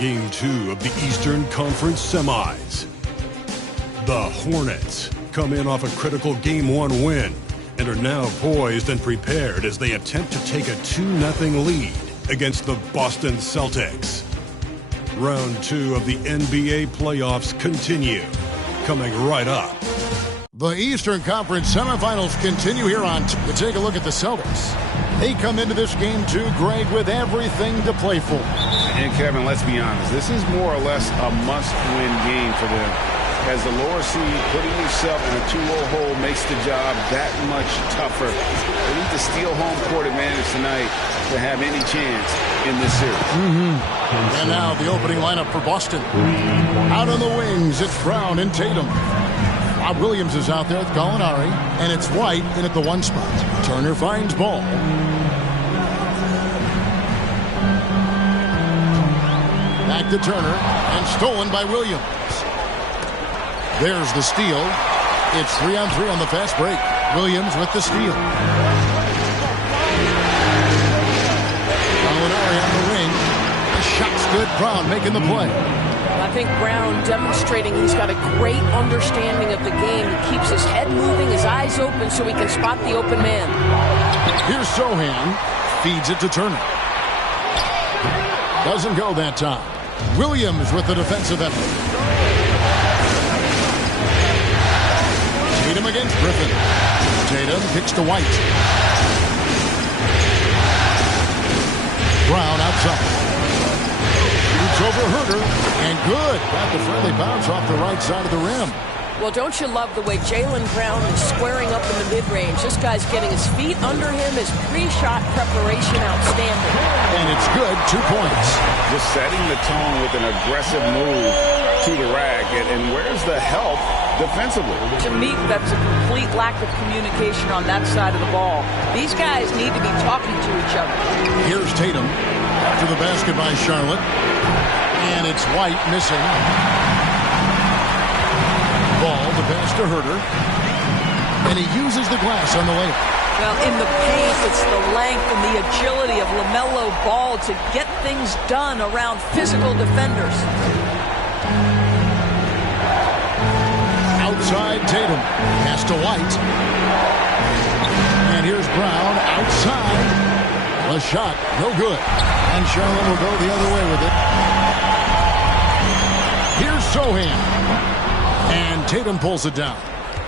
Game 2 of the Eastern Conference Semis. The Hornets come in off a critical Game 1 win and are now poised and prepared as they attempt to take a 2-0 lead against the Boston Celtics. Round 2 of the NBA playoffs continue, coming right up. The Eastern Conference semifinals continue here on. To take a look at the Celtics. They come into this game too, Greg, with everything to play for. And Kevin, let's be honest, this is more or less a must-win game for them. As the lower seed, putting yourself in a 2-0 hole makes the job that much tougher. They need to steal home court advantage tonight to have any chance in this series. And now the opening lineup for Boston. Out on the wings, it's Brown and Tatum. Rob Williams is out there with Gallinari, and it's White in at the 1 spot. Turner finds Ball. Back to Turner, and stolen by Williams. There's the steal. It's 3-on-3 on the fast break. Williams with the steal. Gallinari on the wing. The shot's good. Brown making the play. I think Brown demonstrating he's got a great understanding of the game. He keeps his head moving, his eyes open so he can spot the open man. Here's Sohan. Feeds it to Turner. Doesn't go that time. Williams with the defensive effort. Tatum against Griffin. Tatum kicks to White. Brown outside. Shoots over Herter. And good. Got the friendly bounce off the right side of the rim. Well, don't you love the way Jaylen Brown is squaring up in the mid-range? This guy's getting his feet under him. His pre-shot preparation outstanding. And it's good. 2 points. Just setting the tone with an aggressive move to the rack. And where's the help defensively? To me, that's a complete lack of communication on that side of the ball. These guys need to be talking to each other. Here's Tatum after the basket by Charlotte. And it's White missing. Ball, the pass to Herter. And he uses the glass on the layup. Well, in the paint, it's the length and the agility of LaMelo Ball to get things done around physical defenders. Outside Tatum. Pass to White. And here's Brown outside. A shot. No good. And Charlotte will go the other way with it. Here's Sohan. And Tatum pulls it down.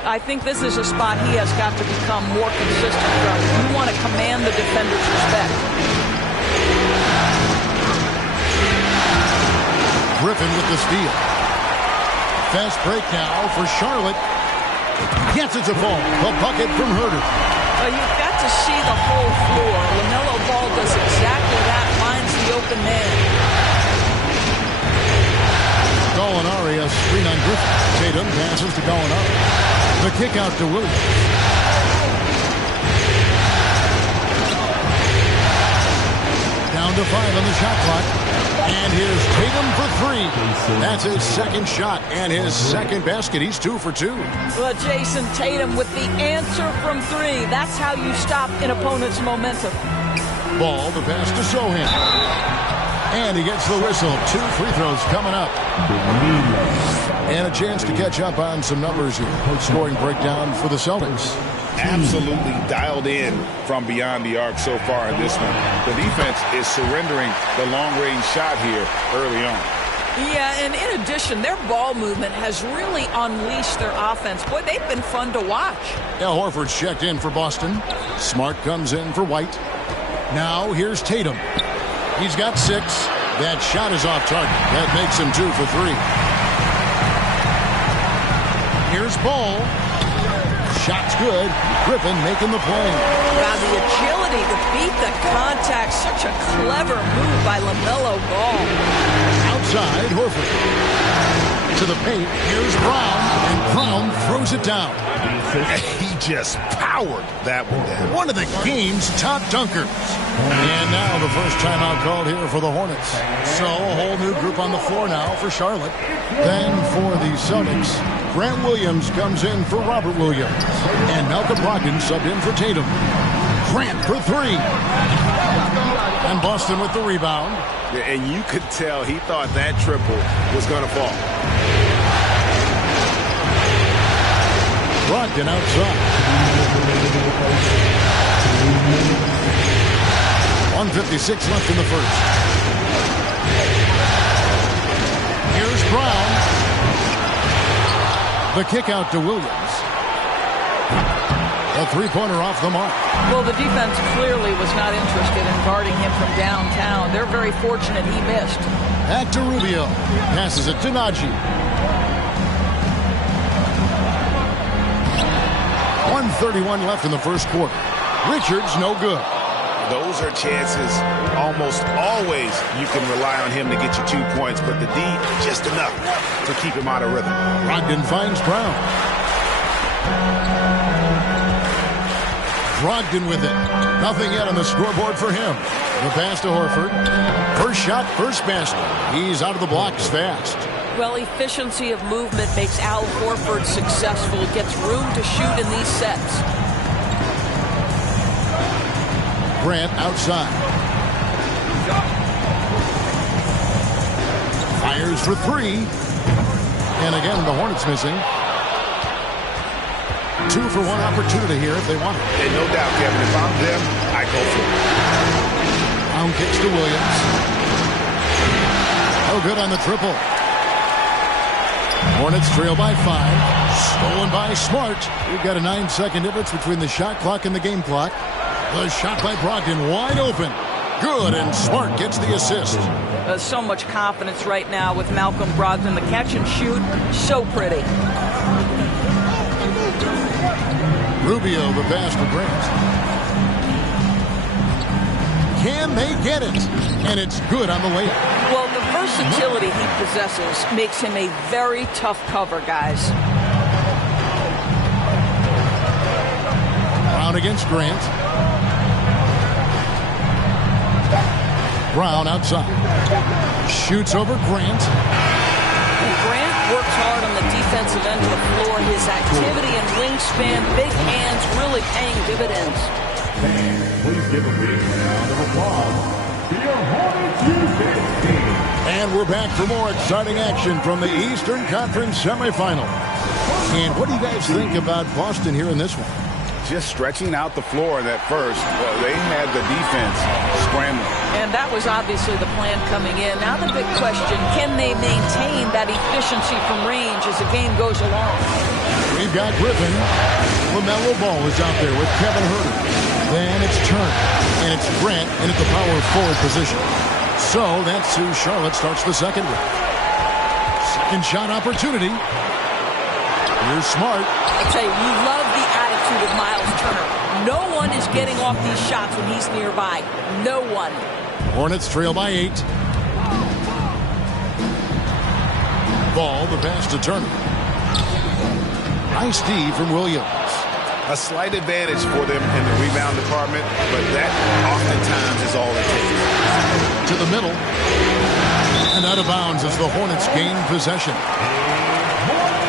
I think this is a spot he has got to become more consistent from. You want to command the defender's respect. Griffin with the steal. Fast break now for Charlotte. Yes, it's a fall. A bucket from Herter. Well, you've got to see the whole floor. LaMelo Ball does exactly that. Finds the open man. Gallinari a screen on Griffin. Tatum passes to Gallinari. The kick out to Williams. Down to 5 on the shot clock. And here's Tatum for 3. That's his second shot and his second basket. He's 2 for 2. Well, Jason Tatum with the answer from 3. That's how you stop an opponent's momentum. Ball, the pass to Sohan. And he gets the whistle. 2 free throws coming up. And a chance to catch up on some numbers here. Scoring breakdown for the Celtics. Absolutely dialed in from beyond the arc so far in this one. The defense is surrendering the long-range shot here early on. Yeah, and in addition, their ball movement has really unleashed their offense. Boy, they've been fun to watch. Al Horford's checked in for Boston. Smart comes in for White. Now here's Tatum. He's got 6. That shot is off target. That makes him 2 for 3. Here's Ball. Shot's good. Griffin making the play. Wow, the agility to beat the contact. Such a clever move by LaMelo Ball. Outside, Horford. To the paint. Here's Brown. And Brown throws it down. He just powered that one down. One of the game's top dunkers. And now the first timeout called here for the Hornets. So a whole new group on the floor now for Charlotte. Then for the Celtics, Grant Williams comes in for Robert Williams. And Malcolm Brogdon subbed in for Tatum. Grant for 3. And Boston with the rebound. Yeah, and you could tell he thought that triple was going to fall. Brogdon outside. 1:56 left in the first. Here's Brown. The kick out to Williams. A three-pointer off the mark. Well, the defense clearly was not interested in guarding him from downtown. They're very fortunate he missed. Back to Rubio. Passes it to Najee. 1:31 left in the first quarter. Richards no good. Those are chances almost always you can rely on him to get you 2 points, but the D just enough to keep him out of rhythm. Brogdon finds Brown. Brogdon with it. Nothing yet on the scoreboard for him. The pass to Horford. First shot, first basket. He's out of the blocks fast. Well, efficiency of movement makes Al Horford successful. Gets room to shoot in these sets. Grant outside. Fires for three. And again, the Hornets missing. 2-for-1 opportunity here if they want it. And no doubt, Kevin, if I'm them, I go for it. Brown kicks to Williams. Oh, good on the triple. Hornets trail by 5. Stolen by Smart. We've got a 9-second difference between the shot clock and the game clock. The shot by Brogdon wide open. Good, and Smart gets the assist. So much confidence right now with Malcolm Brogdon. The catch and shoot, so pretty. Rubio, the pass to Grant. Can they get it? And it's good on the layup. Well, the versatility he possesses makes him a very tough cover, guys. Brown against Grant. Brown outside. Shoots over Grant. Grant works hard on the defensive end of the floor. His activity and wingspan, big hands, really paying dividends. Please give a big round of applause to your Hornets U15 team. And we're back for more exciting action from the Eastern Conference semifinal. And what do you guys think about Boston here in this one? Just stretching out the floor in that first. They had the defense scrambling. And that was obviously the plan coming in. Now the big question, can they maintain that efficiency from range as the game goes along? We've got Griffin. LaMelo Ball is out there with Kevin Huerter. Then it's Turner. And it's Grant in at the power forward position. So that's who Charlotte starts the second with. Second shot opportunity. Here's Smart. I tell you, you love the attitude of Miles Turner. No one is getting off these shots when he's nearby. No one. Hornets trail by 8. Ball, the pass to Turner. Nice D from Williams. A slight advantage for them in the rebound department, but that oftentimes is all it takes. To the middle. And out of bounds as the Hornets gain possession.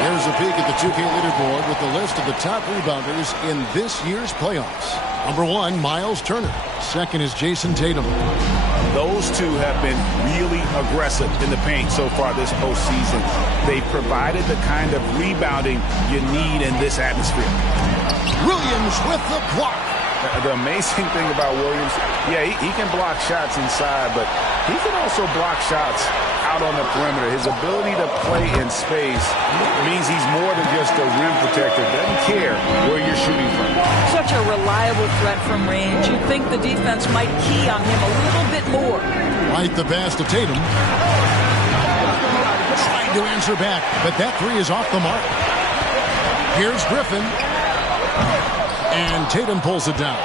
Here's a peek at the 2K leaderboard with the list of the top rebounders in this year's playoffs. Number 1, Miles Turner. Second is Jason Tatum. Those two have been really aggressive in the paint so far this postseason. They've provided the kind of rebounding you need in this atmosphere. Williams with the block. The amazing thing about Williams, yeah, he can block shots inside, but he can also block shots out on the perimeter. His ability to play in space means he's more than just a rim protector. Doesn't care where you're shooting from. Such a reliable threat from range. You'd think the defense might key on him a little bit more. Right, the pass to Tatum. Trying to answer back, but that three is off the mark. Here's Griffin. And Tatum pulls it down.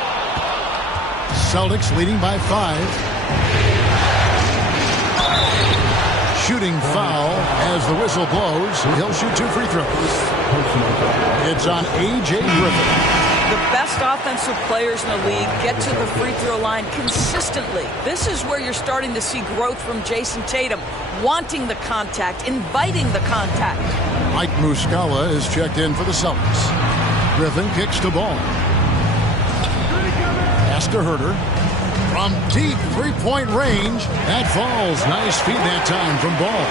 Celtics leading by 5. Shooting foul as the whistle blows. He'll shoot 2 free throws. It's on A.J. Griffin. The best offensive players in the league get to the free throw line consistently. This is where you're starting to see growth from Jason Tatum, wanting the contact, inviting the contact. Mike Muscala is checked in for the Celtics. Griffin kicks to ball. Pass to Huerter. From deep three-point range, that falls. Nice feed that time from Ball.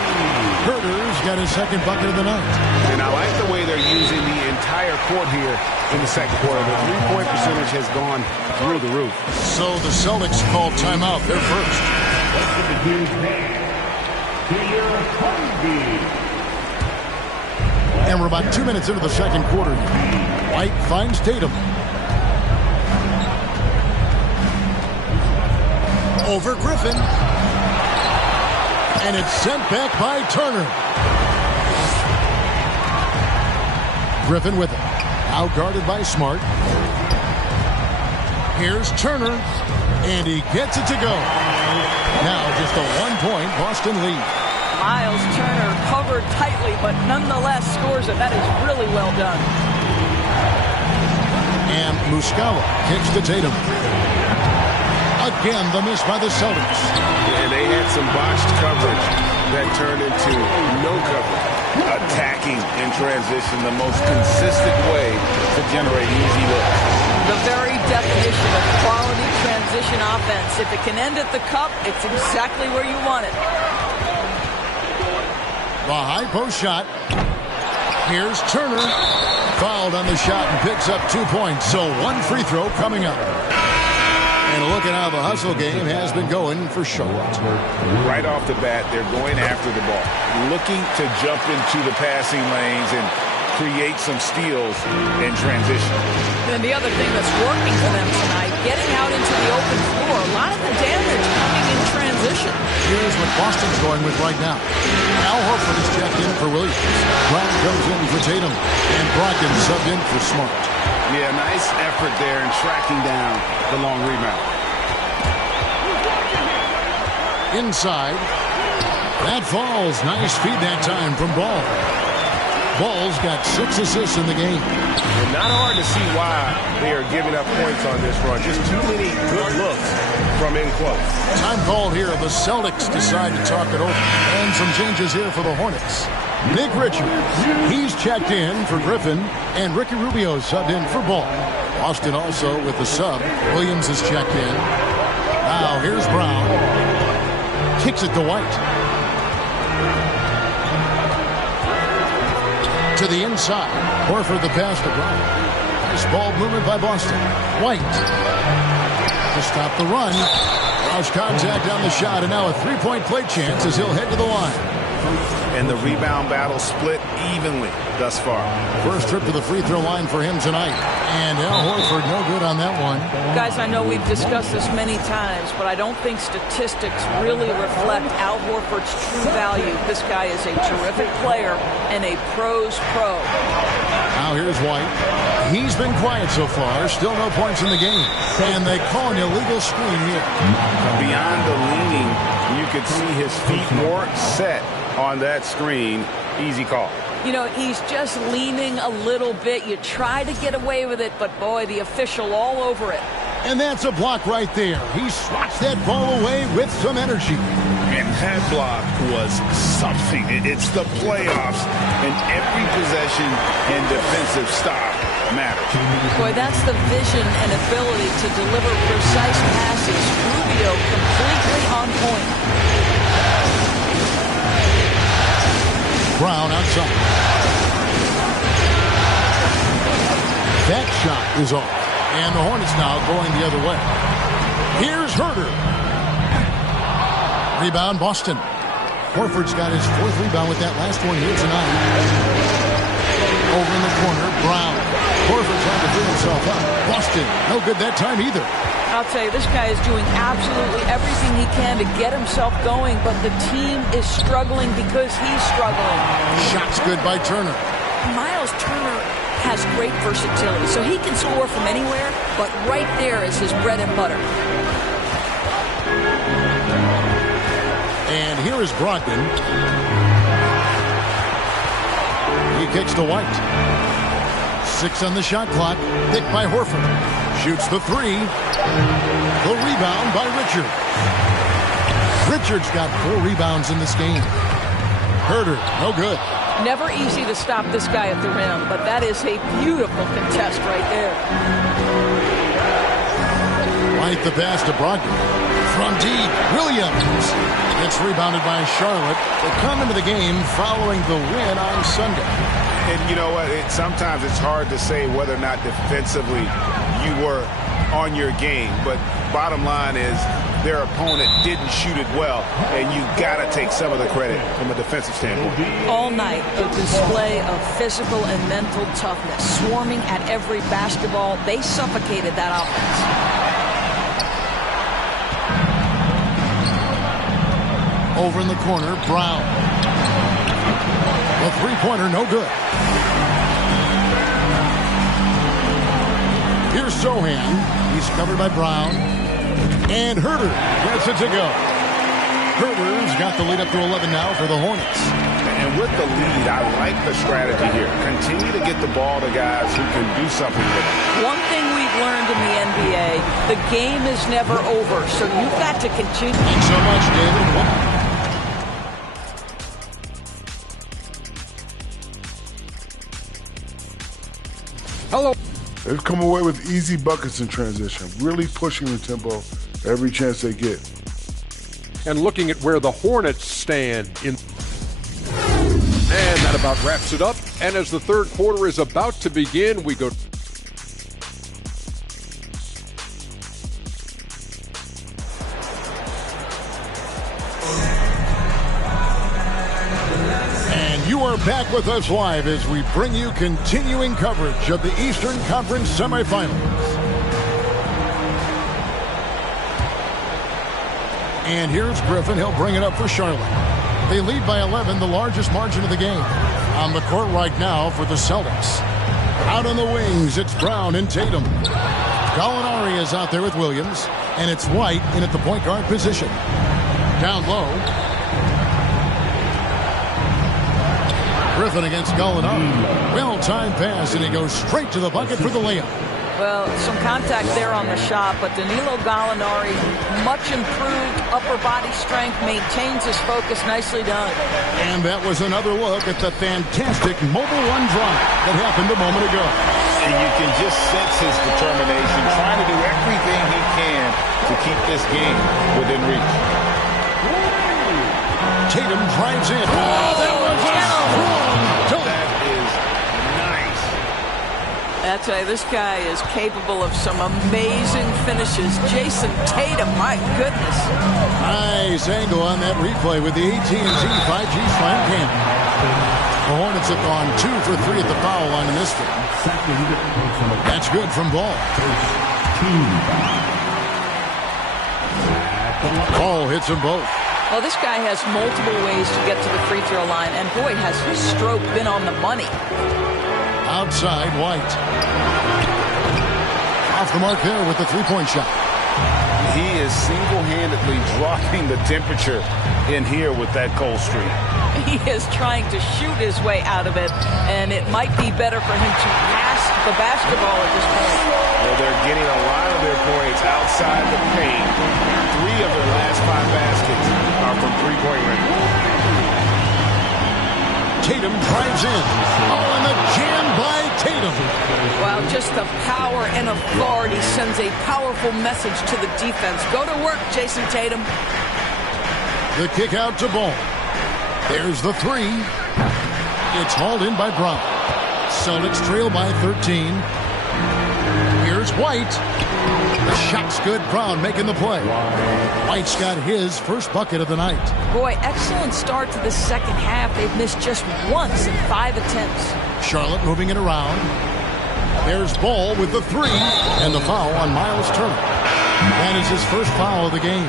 Herder's got his second bucket of the night. And I like the way they're using the entire court here in the second quarter. The three-point percentage has gone through the roof. So the Celtics call timeout. They're first. And we're about 2 minutes into the second quarter. White finds Tatum. Over Griffin. And it's sent back by Turner. Griffin with it. Out guarded by Smart. Here's Turner. And he gets it to go. Now just a 1-point Boston lead. Miles Turner covered tightly, but nonetheless scores it. That is really well done. And Muscala kicks to Tatum. Again, the miss by the Celtics. And they had some botched coverage that turned into no coverage. Attacking in transition, the most consistent way to generate easy looks. The very definition of quality transition offense. If it can end at the cup, it's exactly where you want it. The high post shot. Here's Turner. Fouled on the shot and picks up 2 points. So one free throw coming up. And a look at how the hustle game has been going for Charlotte. Right off the bat, they're going after the ball. Looking to jump into the passing lanes and create some steals in transition. And the other thing that's working for them tonight, getting out into the open floor. A lot of the damage coming in transition. Here's what Boston's going with right now. Al Horford is checked in for Williams. Brown comes in for Tatum. And Brogdon subbed in for Smart. Yeah, nice effort there in tracking down the long rebound. Inside. That falls. Nice feed that time from Ball. Ball's got 6 assists in the game. And not hard to see why they are giving up points on this run. Just too many good looks from in close. Time called here. The Celtics decide to talk it over. And some changes here for the Hornets. Nick Richards, he's checked in for Griffin. And Ricky Rubio subbed in for Ball. Boston also with the sub. Williams is checked in. Now here's Brown. Kicks it to White. To the inside. Horford the pass to Brown. Nice ball movement by Boston. White. To stop the run. Roush contact on the shot. And now a three-point play chance as he'll head to the line. And the rebound battle split evenly thus far. First trip to the free throw line for him tonight. And Al Horford no good on that one. Guys, I know we've discussed this many times, but I don't think statistics really reflect Al Horford's true value. This guy is a terrific player and a pro's pro. Now here's White. He's been quiet so far. Still no points in the game. And they call an illegal screen here. Beyond the leaning, you could see his feet more set on that screen. Easy call. You know, he's just leaning a little bit. You try to get away with it, but boy, the official all over it. And that's a block right there. He swats that ball away with some energy. And that block was something. It's the playoffs, and every possession and defensive stop matters. Boy, that's the vision and ability to deliver precise passes. Rubio completely on point. Brown outside. That shot is off. And the Hornets now going the other way. Here's Herder. Rebound, Boston. Horford's got his 4th rebound with that last one here tonight. Over in the corner, Brown. Horford trying to free himself up. Boston, no good that time either. I'll tell you, this guy is doing absolutely everything he can to get himself going, but the team is struggling because he's struggling. Shot's good by Turner. Miles Turner has great versatility, so he can score from anywhere, but right there is his bread and butter. And here is Brogdon. He kicks to White. 6 on the shot clock. Picked by Horford. Shoots the 3. The rebound by Richards. Richards got 4 rebounds in this game. Herder, no good. Never easy to stop this guy at the rim, but that is a beautiful contest right there. White the pass to Brogdon. From deep, Williams. It's rebounded by Charlotte. They come into the game following the win on Sunday. And you know what? Sometimes it's hard to say whether or not defensively you were on your game. But bottom line is their opponent didn't shoot it well, and you got to take some of the credit from a defensive standpoint. All night, a display of physical and mental toughness. Swarming at every basketball, they suffocated that offense. Over in the corner, Brown. The three-pointer, no good. Here's Sohan. He's covered by Brown. And Herter gets it to go. Herter's got the lead up to 11 now for the Hornets. And with the lead, I like the strategy here. Continue to get the ball to guys who can do something with it. One thing we've learned in the NBA, the game is never over, so you've got to continue. Thanks so much, David. Hello. They've come away with easy buckets in transition, really pushing the tempo every chance they get. And looking at where the Hornets stand in. And that about wraps it up. And as the third quarter is about to begin, we go. You are back with us live as we bring you continuing coverage of the Eastern Conference semifinals. And here's Griffin. He'll bring it up for Charlotte. They lead by 11, the largest margin of the game. On the court right now for the Celtics. Out on the wings, it's Brown and Tatum. Gallinari is out there with Williams, and it's White in at the point guard position. Down low. Griffin against Gallinari. Well-timed pass, and he goes straight to the bucket for the layup. Well, some contact there on the shot, but Danilo Gallinari, much improved upper body strength, maintains his focus. Nicely done. And that was another look at the fantastic mobile one drive that happened a moment ago. And you can just sense his determination, trying to do everything he can to keep this game within reach. Tatum drives in. Oh, that was a strong dunk. That is nice. That's right. This guy is capable of some amazing finishes. Jason Tatum, my goodness. Nice angle on that replay with the AT&T 5G Slam Cam. The Hornets have gone 2 for 3 at the foul line in this game. That's good from Ball. Ball hits them both. Well, this guy has multiple ways to get to the free throw line, and boy, has his stroke been on the money. Outside, White. Off the mark there with the three-point shot. He is single-handedly dropping the temperature in here with that cold streak. He is trying to shoot his way out of it, and it might be better for him to pass the basketball at this point. Well, they're getting a lot of their points outside the paint. 3 of their last 5 baskets are from three-point range. Tatum drives in. Oh, and the jam by Tatum. Wow, just the power and authority sends a powerful message to the defense. Go to work, Jason Tatum. The kick out to Ball. There's the three. It's hauled in by Brown. Celtics trail by 13. Here's White. The shot's good. Brown making the play. White's got his first bucket of the night. Boy, excellent start to the second half. They've missed just once in 5 attempts. Charlotte moving it around. There's Ball with the three. And the foul on Miles Turner. That is his first foul of the game.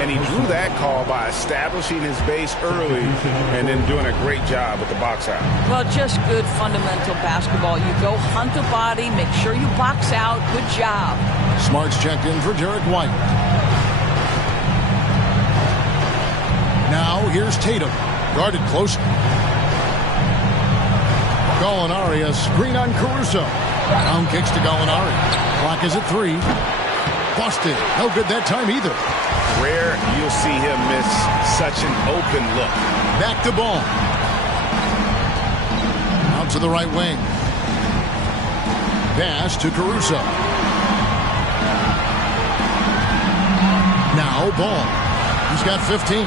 And he drew that call by establishing his base early and then doing a great job with the box out. Well, just good fundamental basketball. You go hunt a body, make sure you box out. Good job. Smart's checked in for Derek White. Now here's Tatum. Guarded close. Gallinari, a screen on Caruso. Down kicks to Gallinari. Clock is at 3. Busted. No good that time either. Rare you'll see him miss such an open look. Back to Ball. Out to the right wing. Pass to Caruso. Now Ball. He's got 15.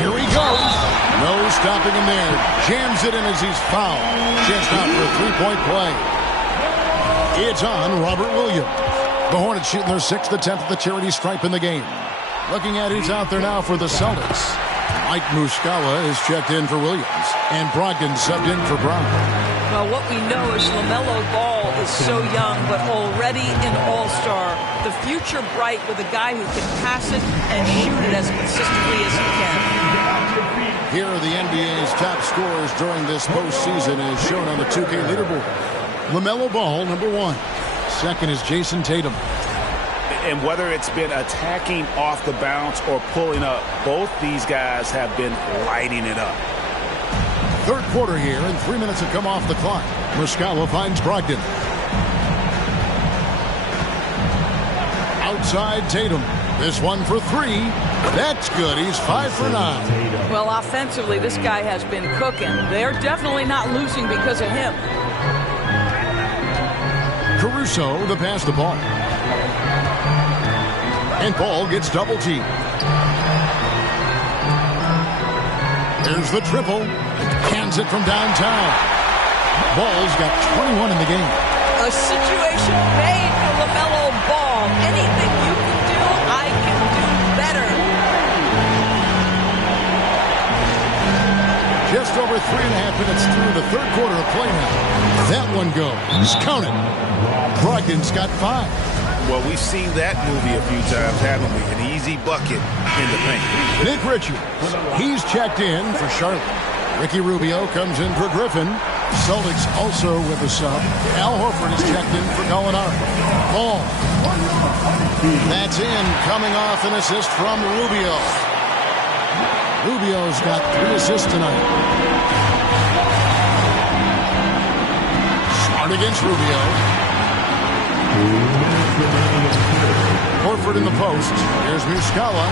Here he goes. No stopping him there. Jams it in as he's fouled. Just out for a three-point play. It's on Robert Williams. The Hornets shooting their 6th attempt at the charity stripe in the game. Looking at who's out there now for the Celtics. Mike Muscala is checked in for Williams. And Brogdon subbed in for Brown. Well, what we know is LaMelo Ball is so young, but already an all-star. The future bright with a guy who can pass it and shoot it as consistently as he can. Here are the NBA's top scorers during this postseason as shown on the 2K leaderboard. LaMelo Ball, number 1. Second is Jason Tatum. And whether it's been attacking off the bounce or pulling up, both these guys have been lighting it up. Third quarter here, and 3 minutes have come off the clock. Muscala finds Brogdon. Outside Tatum. This one for 3. That's good. He's 5 for 9. Well, offensively, this guy has been cooking. They're definitely not losing because of him. Caruso to pass the ball. And Ball gets double teamed. There's the triple. Hands it from downtown. Ball's got 21 in the game. A situation made for LaMelo Ball. Anything you can do, I can do better. Just over 3.5 minutes through the third quarter of play now. That one goes. Count it. Brogdon's got 5. Well, we've seen that movie a few times, haven't we? An easy bucket in the paint. Nick Richards. He's checked in for Charlotte. Ricky Rubio comes in for Griffin. Celtics also with a sub. Al Horford is checked in for Gallinari. Ball. That's in, coming off an assist from Rubio. Rubio's got 3 assists tonight. Smart against Rubio. Horford in the post. Here's Muscala.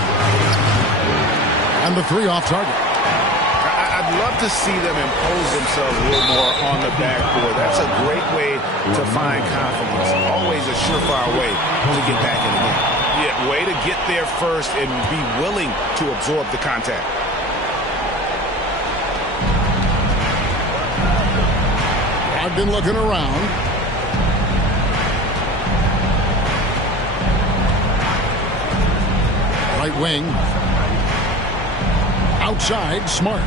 And the 3 off target. I'd love to see them impose themselves a little more on the backboard. That's a great way to find confidence. Always a surefire way to get back in the game. Yeah, way to get there first and be willing to absorb the contact. I've been looking around. Right wing. Outside, Smart.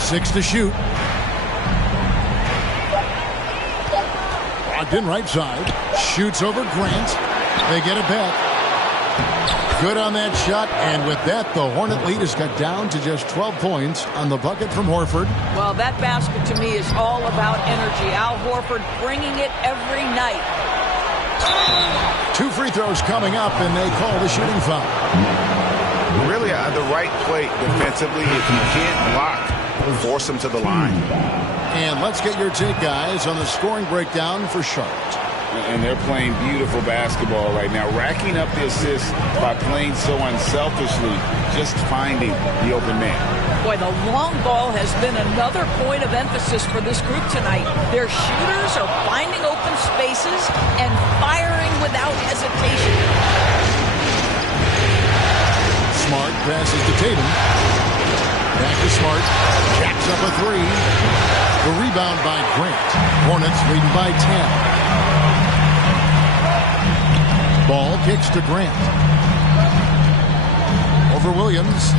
6 to shoot. Brogdon right side. Shoots over Grant. They get it back. Good on that shot. And with that, the Hornet lead has got down to just 12 points on the bucket from Horford. Well, that basket to me is all about energy. Al Horford bringing it every night. 2 free throws coming up, and they call the shooting foul. Really, at the right play defensively, if you can't block, force them to the line. And let's get your take, guys, on the scoring breakdown for Charlotte. And they're playing beautiful basketball right now, racking up the assists by playing so unselfishly, just finding the open man. Boy, the long ball has been another point of emphasis for this group tonight. Their shooters are finding open spaces and firing without hesitation. Smart passes to Tatum. Back to Smart. Jacks up a 3. The rebound by Grant. Hornets leading by 10. Ball kicks to Grant. Over Williams.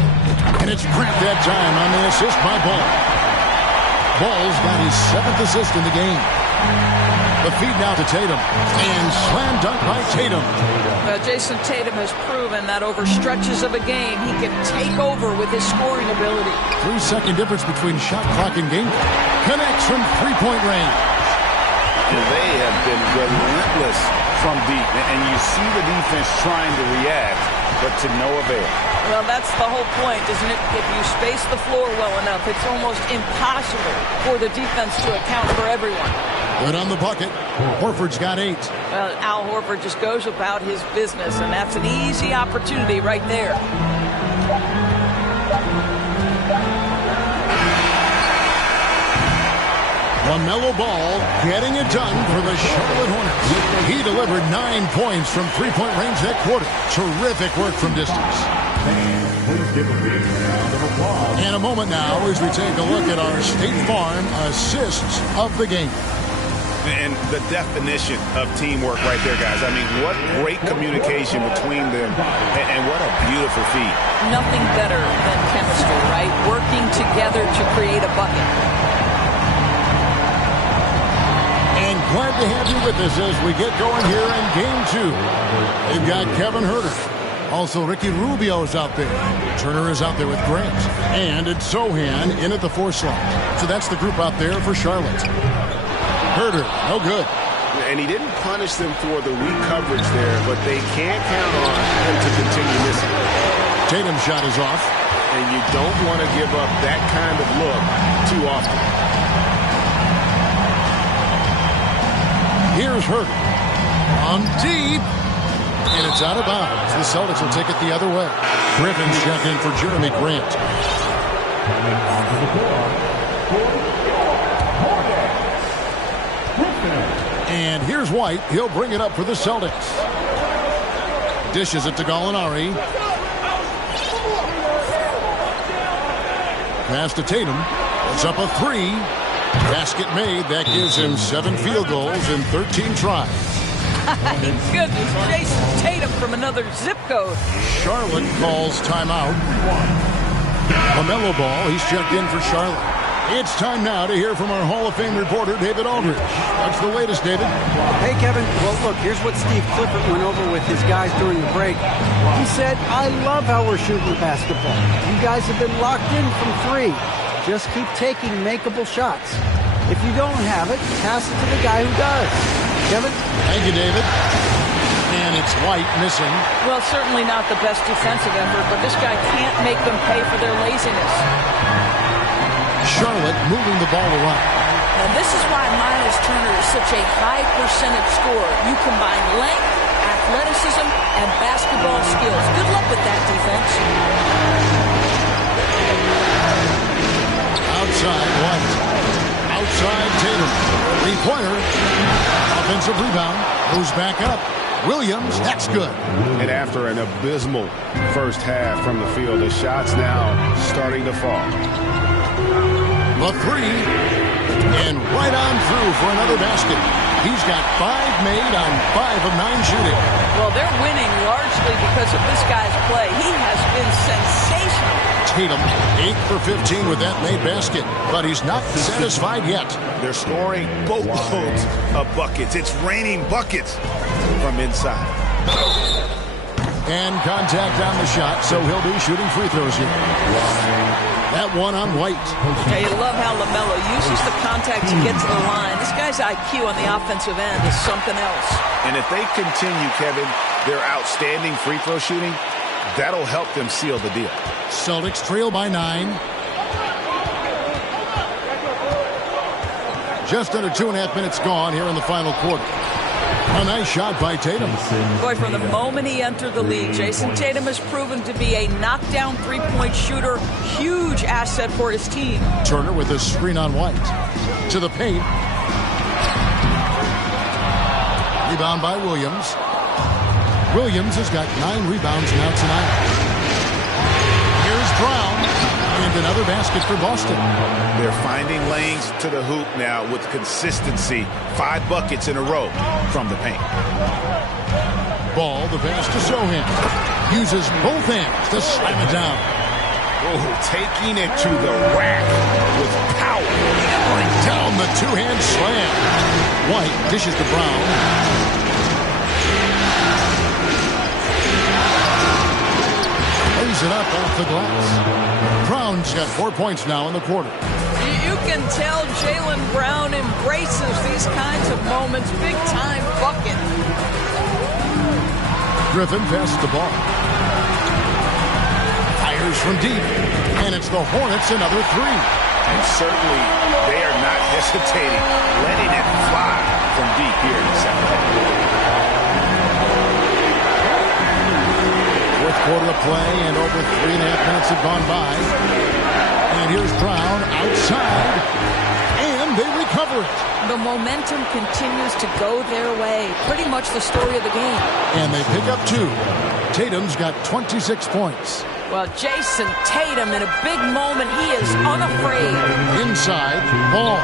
And it's Grant that time on the assist by Ball. Ball's got his 7th assist in the game. The feed now to Tatum. And slam dunk by Tatum. Well, Jason Tatum has proven that over stretches of a game, he can take over with his scoring ability. 3-second difference between shot clock and game clock. Connects from 3-point range. And they have been relentless from deep. And you see the defense trying to react, but to no avail. Well, that's the whole point, isn't it? If you space the floor well enough, it's almost impossible for the defense to account for everyone. Good on the bucket. Horford's got 8. Well, Al Horford just goes about his business, and that's an easy opportunity right there. LaMelo Ball getting it done for the Charlotte Hornets. He delivered 9 points from three-point range that quarter. Terrific work from distance. Please give a big round of applause. And a moment now as we take a look at our State Farm assists of the game. And the definition of teamwork right there, guys. I mean, what great communication between them, and what a beautiful feat. Nothing better than chemistry, right? Working together to create a bucket. And glad to have you with us as we get going here in Game 2. They've got Kevin Huerter. Also, Ricky Rubio is out there. Turner is out there with Grant. And it's Sohan in at the 4 slot. So that's the group out there for Charlotte. Huerter, no good. And he didn't punish them for the weak coverage there, but they can't count on him to continue missing. Tatum's shot is off. And you don't want to give up that kind of look too often. Here's Huerter. On deep. And it's out of bounds. The Celtics will take it the other way. Griffin's check in for Jeremy Grant. Coming onto the floor for the Hornets, Griffin. And here's White. He'll bring it up for the Celtics. Dishes it to Gallinari. Pass to Tatum. It's up a 3. Basket made. That gives him 7 field goals in 13 tries. Goodness, Jason Tatum from another zip code. Charlotte calls timeout. LaMelo Ball, he's checked in for Charlotte. It's time now to hear from our Hall of Fame reporter, David Aldridge. What's the latest, David? Hey, Kevin. Well, look, here's what Steve Clifford went over with his guys during the break. He said, I love how we're shooting the basketball. You guys have been locked in from 3. Just keep taking makeable shots. If you don't have it, pass it to the guy who does. Kevin? Thank you, David. And it's White missing. Well, certainly not the best defensive effort, but this guy can't make them pay for their laziness. Charlotte moving the ball around. And this is why Miles Turner is such a high percentage scorer. You combine length, athleticism, and basketball skills. Good luck with that defense. Outside White. Outside Tatum. 3-pointer. Offensive rebound. Goes back up. Williams, that's good. And after an abysmal first half from the field, the shots now starting to fall. The 3. And right on through for another basket. He's got 5 made on 5 of 9 shooting. Well, they're winning largely because of this guy's play. He has been sensational. Tatum, 8 for 15 with that made basket, but he's not satisfied yet. They're scoring boatloads of buckets. It's raining buckets from inside. And contact on the shot, so he'll be shooting free throws here. That one on White. Yeah, you love how LaMelo uses the contact to get to the line. This guy's IQ on the offensive end is something else. And if they continue, Kevin, their outstanding free throw shooting, that'll help them seal the deal. Celtics trail by 9. Just under 2.5 minutes gone here in the final quarter. A nice shot by Tatum. Boy, from the moment he entered the league, Jason Tatum has proven to be a knockdown three-point shooter. Huge asset for his team. Turner with a screen on White. To the paint. Rebound by Williams. Williams has got 9 rebounds now tonight. Here's Brown. And another basket for Boston. They're finding lanes to the hoop now with consistency. 5 buckets in a row from the paint. Ball, the pass to Sohan. Uses both hands to slam it down. Oh, taking it to the rack with power. Hammering down the 2-hand slam. White dishes to Brown. Lays it up off the glass. Brown's got 4 points now in the quarter. You can tell Jaylen Brown embraces these kinds of moments. Big-time bucket. Griffin passes the ball. Fires from deep. And it's the Hornets another 3. And certainly they are not hesitating, letting it fly from deep here in the second half. Fourth quarter of play, and over 3.5 minutes have gone by. And here's Brown outside. And and they recover it. The momentum continues to go their way. Pretty much the story of the game. And they pick up 2. Tatum's got 26 points. Well, Jason Tatum in a big moment. He is unafraid. Inside, Ball.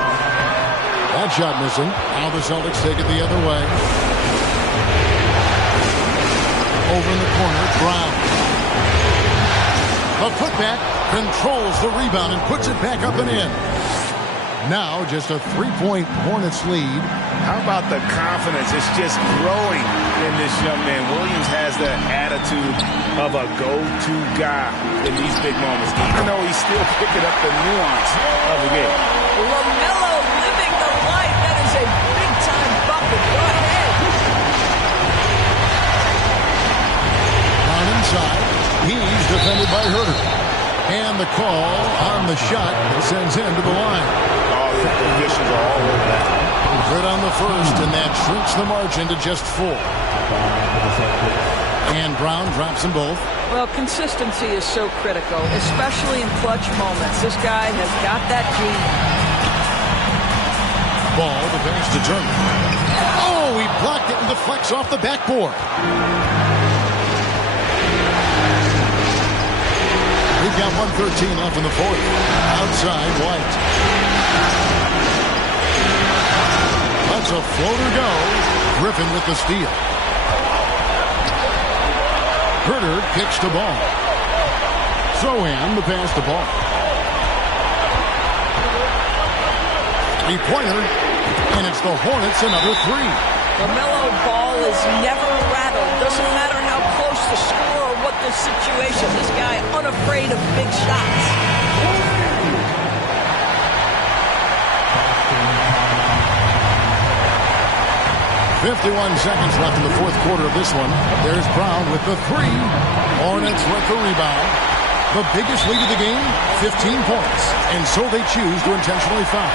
That shot missing. Now the Celtics take it the other way. Over in the corner, Brown. The putback controls the rebound and puts it back up and in. Now just a 3-point Hornets lead. How about the confidence? It's just growing in this young man. Williams has the attitude of a go-to guy in these big moments, even though he's still picking up the nuance of the game. LaMelo living the life. That is a big-time bucket. Go ahead. Brown inside. He's defended by Herter. And the call on the shot that sends him to the line. Oh, the officials are all over that. Good on the first, and that shrinks the margin to just 4. And Brown drops them both. Well, consistency is so critical, especially in clutch moments. This guy has got that gene. Ball, the pass to Turner. Oh, he blocked it and deflects off the backboard. We've got 1:13 left in the fourth. Outside, White. That's a floater go. Griffin with the steal. Herter kicks the ball. Throw in the pass to Ball. 3-pointer, and it's the Hornets another 3. LaMelo Ball is never rattled. Doesn't matter how close the score or what the situation. This guy unafraid of big shots. 51 seconds left in the fourth quarter of this one. There's Brown with the 3. Hornets with the rebound. The biggest lead of the game, 15 points. And so they choose to intentionally foul.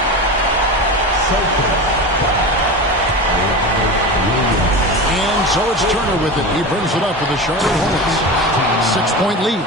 And so it's Turner with it. He brings it up with the Charlotte Hornets. 6-point lead.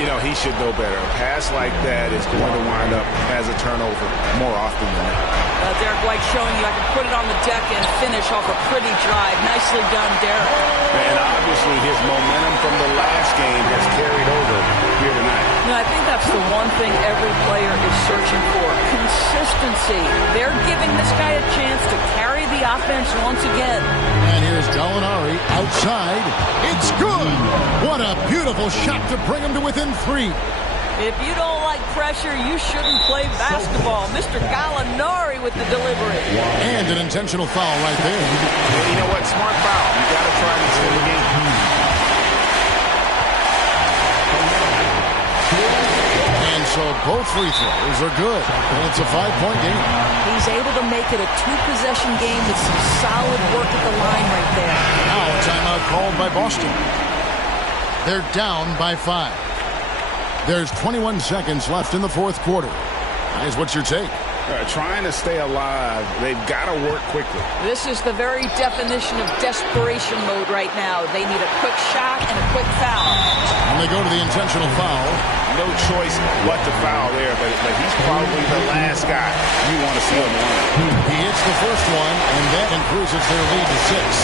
You know, he should know better. A pass like that is going to wind up as a turnover more often than not. Derek White showing you I can put it on the deck and finish off a pretty drive. Nicely done, Derek. And obviously his momentum from the last game has carried over here tonight. You know, I think that's the one thing every player is searching for. Consistency. They're giving this guy a chance to carry the offense once again. And here's Gallinari outside. It's good. What a beautiful shot to bring him to within 3. If you don't like pressure, you shouldn't play basketball. Mr. Gallinari with the delivery. And an intentional foul right there. You know what? Smart foul. You got to try to extend the game. And so both free throws are good. And it's a 5-point game. He's able to make it a 2-possession game with some solid work at the line right there. Now a timeout called by Boston. They're down by 5. There's 21 seconds left in the fourth quarter. Guys, what's your take? Trying to stay alive, they've got to work quickly. This is the very definition of desperation mode right now. They need a quick shot and a quick foul. And they go to the intentional foul. No choice but to foul there, but he's probably the last guy you want to see on the line. He hits the first one, and that increases their lead to 6.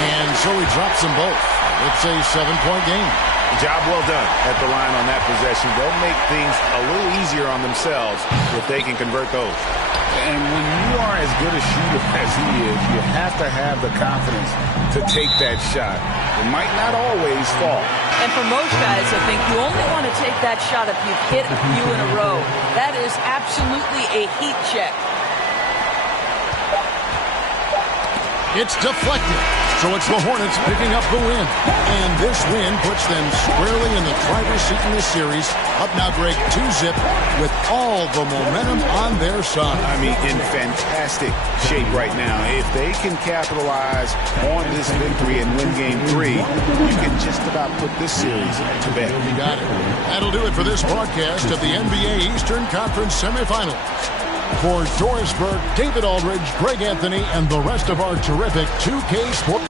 And so he drops them both. It's a 7-point game. Job well done at the line on that possession. They'll make things a little easier on themselves if they can convert those. And when you are as good a shooter as he is, you have to have the confidence to take that shot. It might not always fall. And for most guys, I think you only want to take that shot if you've hit a few in a row. That is absolutely a heat check. It's deflected. So it's the Hornets picking up the win. And this win puts them squarely in the driver's seat in this series. Up now, Greg, 2-zip with all the momentum on their side. I mean, in fantastic shape right now. If they can capitalize on this victory and win Game 3, you can just about put this series to bed. You got it. That'll do it for this broadcast of the NBA Eastern Conference semifinals. For Doris Burke, David Aldridge, Greg Anthony, and the rest of our terrific 2K Sports.